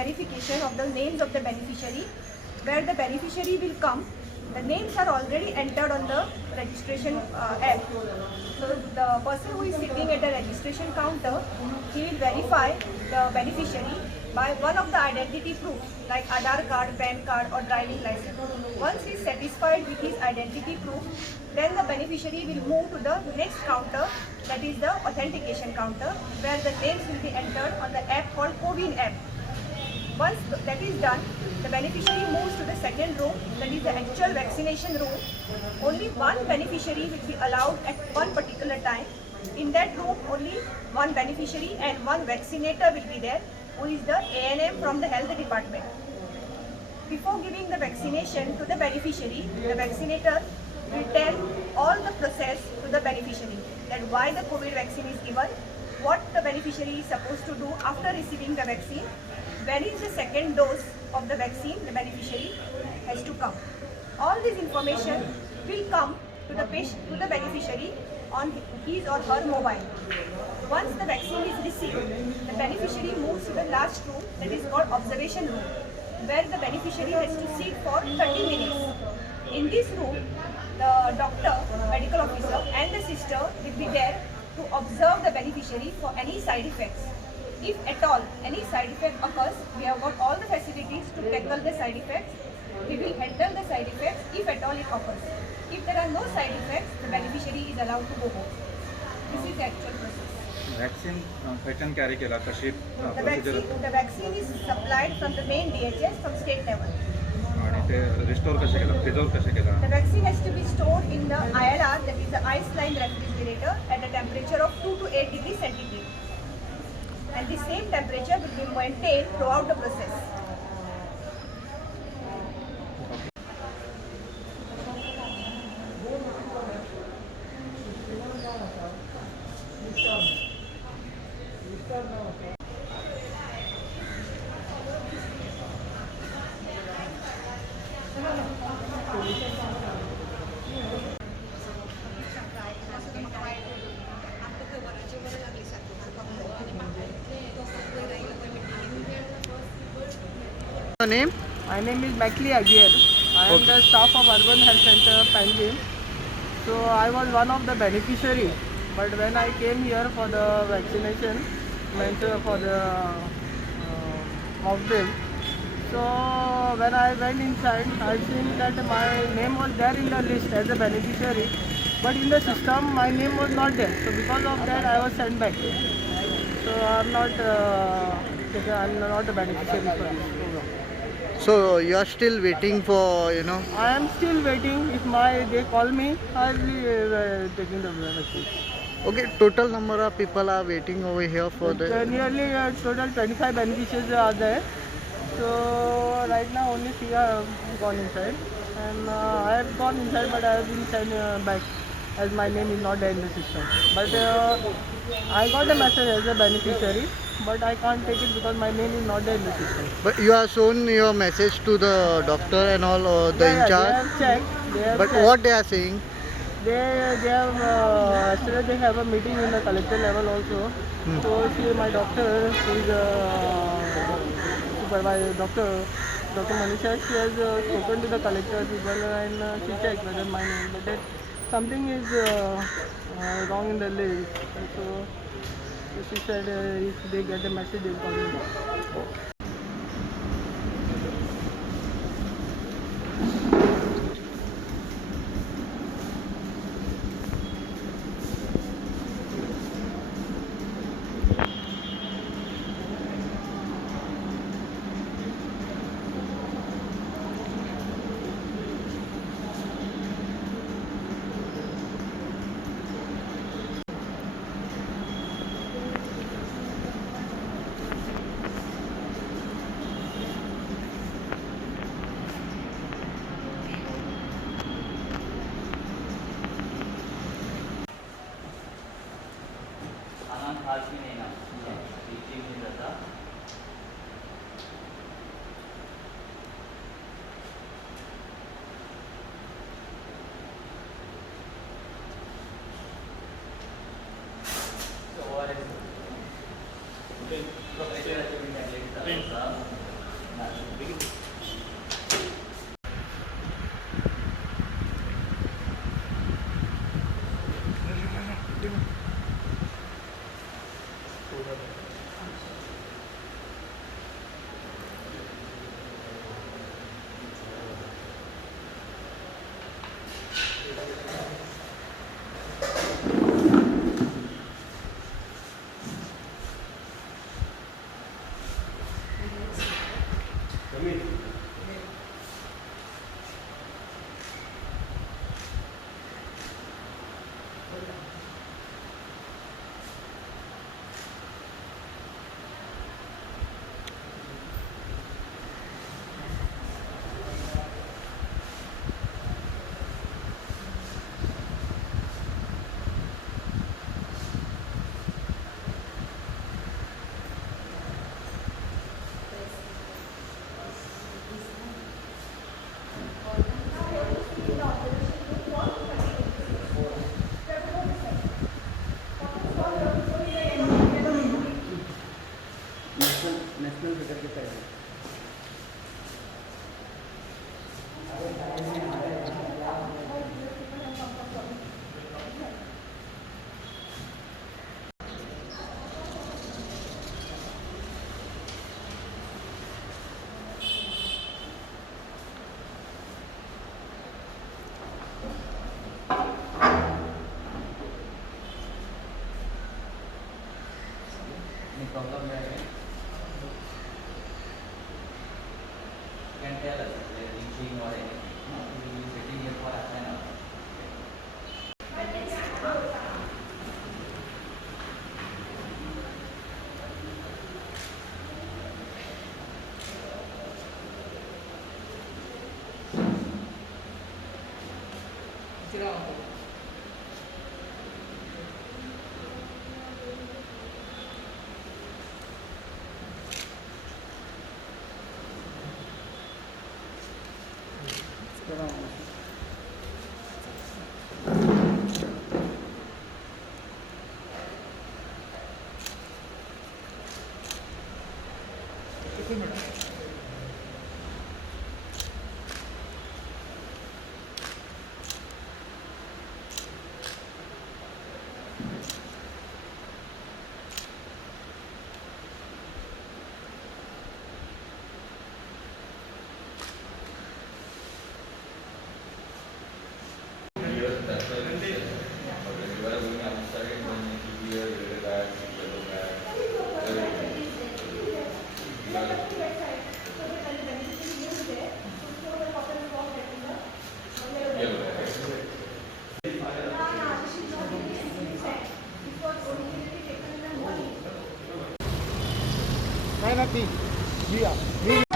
verification of the names of the beneficiary, where the beneficiary will come. The names are already entered on the registration app. So the person who is sitting at the registration counter, he will verify the beneficiary by one of the identity proofs like Aadhaar card, PAN card or driving license. Once he is satisfied with his identity proof, then the beneficiary will move to the next counter, that is the authentication counter, where the names will be entered on the app called CoWIN app. Once that is done, the beneficiary moves to the second room, that is the actual vaccination room. Only one beneficiary will be allowed at one particular time. In that room, only one beneficiary and one vaccinator will be there, who is the ANM from the health department. Before giving the vaccination to the beneficiary, the vaccinator will tell all the process to the beneficiary, that why the COVID vaccine is given, what the beneficiary is supposed to do after receiving the vaccine, when is the second dose of the vaccine the beneficiary has to come. All this information will come to the patient, to the beneficiary on his or her mobile. Once the vaccine is received, the beneficiary moves to the last room, that is called observation room, where the beneficiary has to sit for 30 minutes. In this room, the doctor, medical officer and the sister will be there to observe the beneficiary for any side effects. If at all any side effect occurs, we have got all the facilities to tackle the side effects. We will handle the side effects if at all it occurs. If there are no side effects, the beneficiary is allowed to go home. This is the actual process. Vaccine pattern carry केला कशी The vaccine is supplied from the main DHS from state level. आणि ते restore कसे केलं, preserve कसे केलं? The vaccine has to be stored in the ILR, that is the ice line refrigerator, at a temperature of 2 to 8 degrees centigrade. And the same temperature will be maintained throughout the process. Your name? My name is Mackley Aguirre. I am the staff of Urban Health Center, Panjim. So I was one of the beneficiary, but when I came here for the vaccination, for the mock drill, so when I went inside, I seen that my name was there in the list as a beneficiary, but in the system my name was not there. So because of that, I was sent back. So I'm not a beneficiary for this program. So you are still waiting for, I am still waiting. If they call me, I'll be taking the vaccine. Okay, total number of people are waiting over here for the... Nearly total 25 beneficiaries are there. So right now only 3 have gone inside. And I have gone inside, but I have been sent back as my name is not there in the system. But I got a message as a beneficiary, but I can't take it because my name is not there in the system. But you have shown your message to the doctor and all, or the in charge? They have checked. But checked. what they are saying? They have yesterday they have a meeting in the collector level also. So see, my doctor, who is supervisor, Dr. Manisha, she has spoken to the collector people and she checked whether my name, but something is wrong in the list. So she said if they get a message, they will call me back. आज भी नहीं ना teaching नहीं रहता तो और Any problem there? You can tell us if there is itching or anything. We will be sitting here for half an hour. नाही ना ती